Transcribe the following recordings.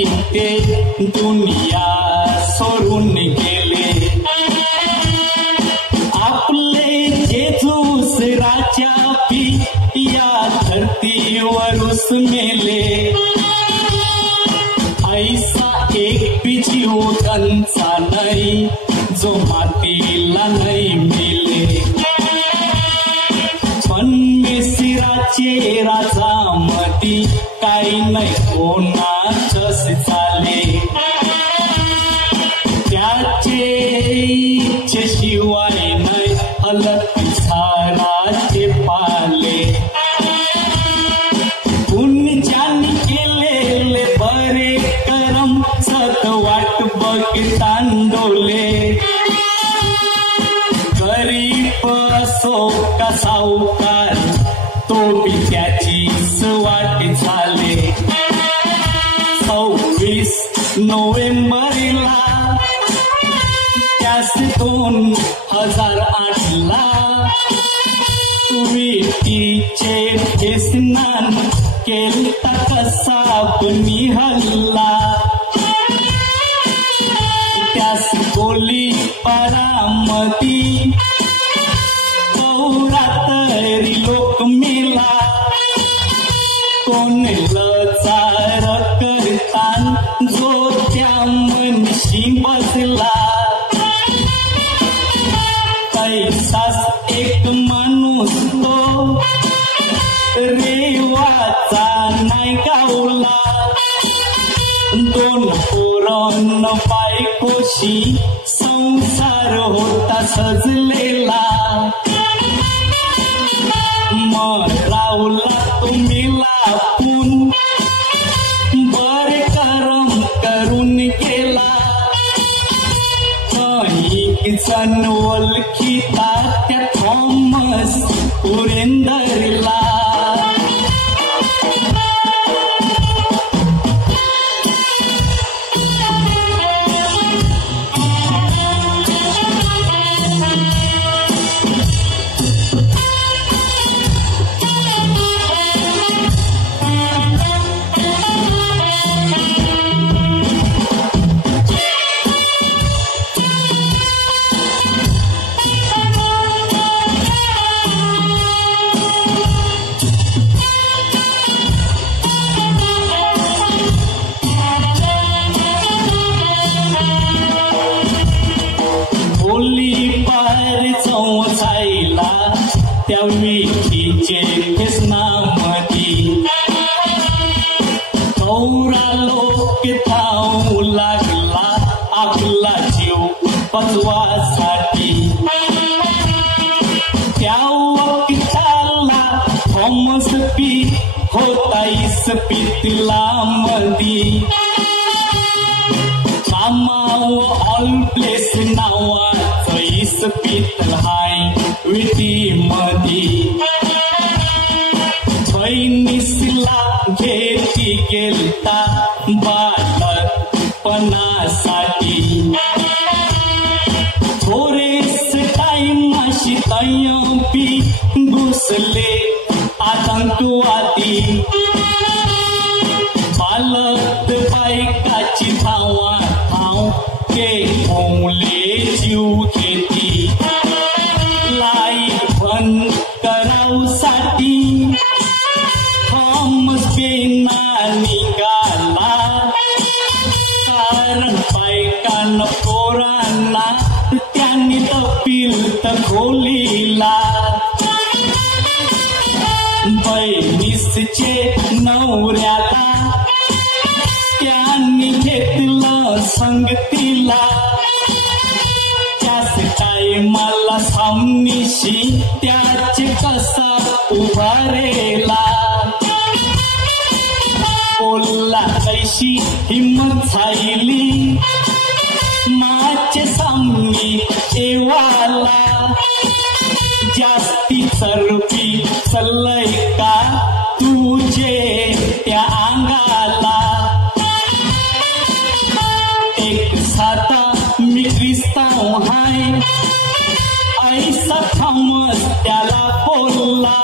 साठी ते दुनिया सोडून गेले. आपले जेजूस राजा भी या धरतीवरूस मेले. ऐसा एक भी जीव त्यांचा नाही जो मातीला नाही मिले. पण मेसिराचे राजामधी काही नाही कोणाचंच झाले. त्याचे इच्छेशिवाय नाही हलत झाडाचे पाले. पुण्याने केलेले बरे करम सत वाट बघतांडोले. गरीब असो का सावकार तो बी त्याचीच वाट झाले. 26 नोव्हेंबरला त्यास 2008 ला विटीचे स्नान केलता कसा बनी हल्ला. त्यास गोली पारामती तरी लोक मेला. कोण लचार करतान जो त्या मनशी बसला. तैसाच एक माणूस तो रेवाचा नाही गावला. 2 पोरण बायकोशी संसार होता सजलेला. मरावला तुम्ही लापून बरे करम करून गेला. काही जण ओळखीता त्या थॉमस पुरेंदरला. बोली पार चौसाईला त्या विठीचे व्यसनामधी. गौरा लोक धावू लागला आपला जीव बचवासाठी. त्या वक्ताला थॉमस बी होता इस्पितला मधी. कामाव ऑल प्लेस नावाचं इस्पितल हाय विटी मधी. बहिणीसला घेती गेलता बालपणासाठी. थोडेस टाईमाशी तयपी घुसले आतंकवादी. बालक बायकाची धावा धाव के ओमले जीव घेती. लाईट बंद करावसाठी थॉमस बेना निघाला. कारण बायकांना पोरांना त्यांनी तपील तर खोलीला. बहिणीसचे नवऱ्याला त्यांनी घेतलं संगतीला. त्याच टायमाला सामनीशी त्याचे कसा उभारेला. बोलला कैशी हिम्मत झाली माचे सामनी एवाला. जास्ती चरबी चलय का तुझे त्या अंगाला. एक साता मी क्रिस्ताव हाय ऐसा थॉमस त्याला बोलला.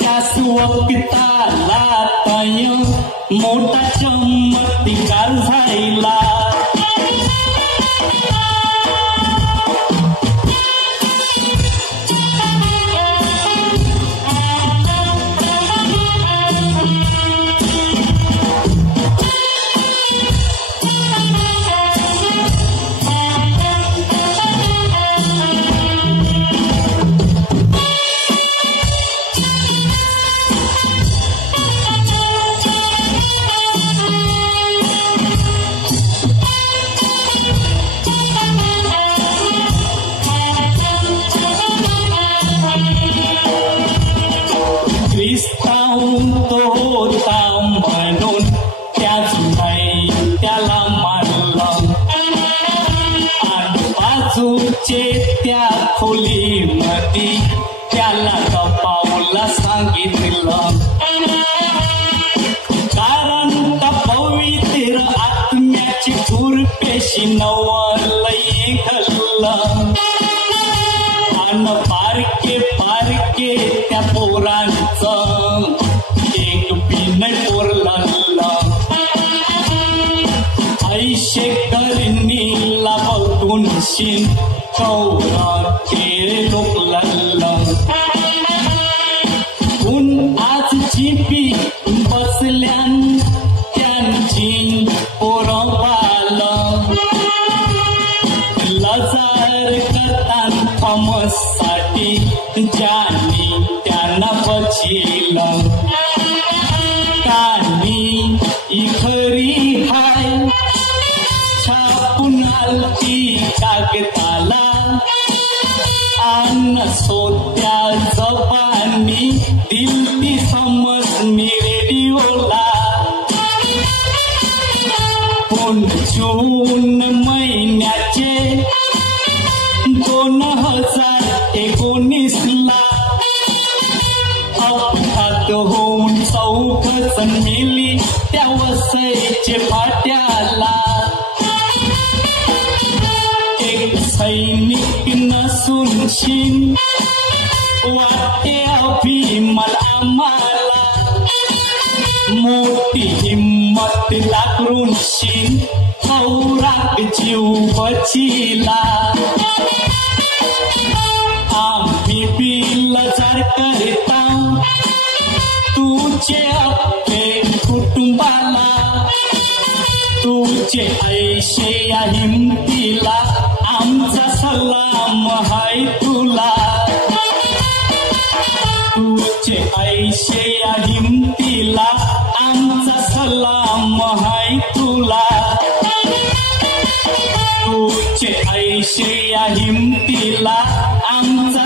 त्यास वक्ताला तय मोठा चमत्कार झाला. ख्रिस्ताहून तो होता म्हणून त्याच नाही त्याला मारलं. आणि बाजूचे त्या खोलीमध्ये त्याला तपावला सांगितलं. कारण त्या पवित्र आत्म्याची खुरपेशी नवलई घाललं. आणि बारके बारके त्या पोरांचं एक बिन पोरलं. ऐशे करणीला बघून शिन कौर ते लोकलं. ऊन आज जिपी बसल्यान त्यांची पोरं पालं. लजार करतान थॉमससाठी ज्यांनी त्यांना बचिलं. कानी खरी हाय छापून आलती कागदाला. अन्न सोत्या जबानी दिलती समज मी रेडिओला. पण जून महिन्याचे 2019ला अपघात होऊन 4 जण मेली त्या वसईचे फाट्याला. एक सैनिक नसून शिन वाटे अभिमान आम्हाला. मोठी हिम्मत दाखवून शिन कौराक जीव बचिला. आम्ही बिलजार करता तुझे आपले कुटुंबाला. तुझे ऐशे या हिमतीला आमचा सलाम हाय तुला. तुझे ऐशे या हिमतीला आमचा सलाम हाय तुला. तुझे ऐशे या हिमतीला आमचा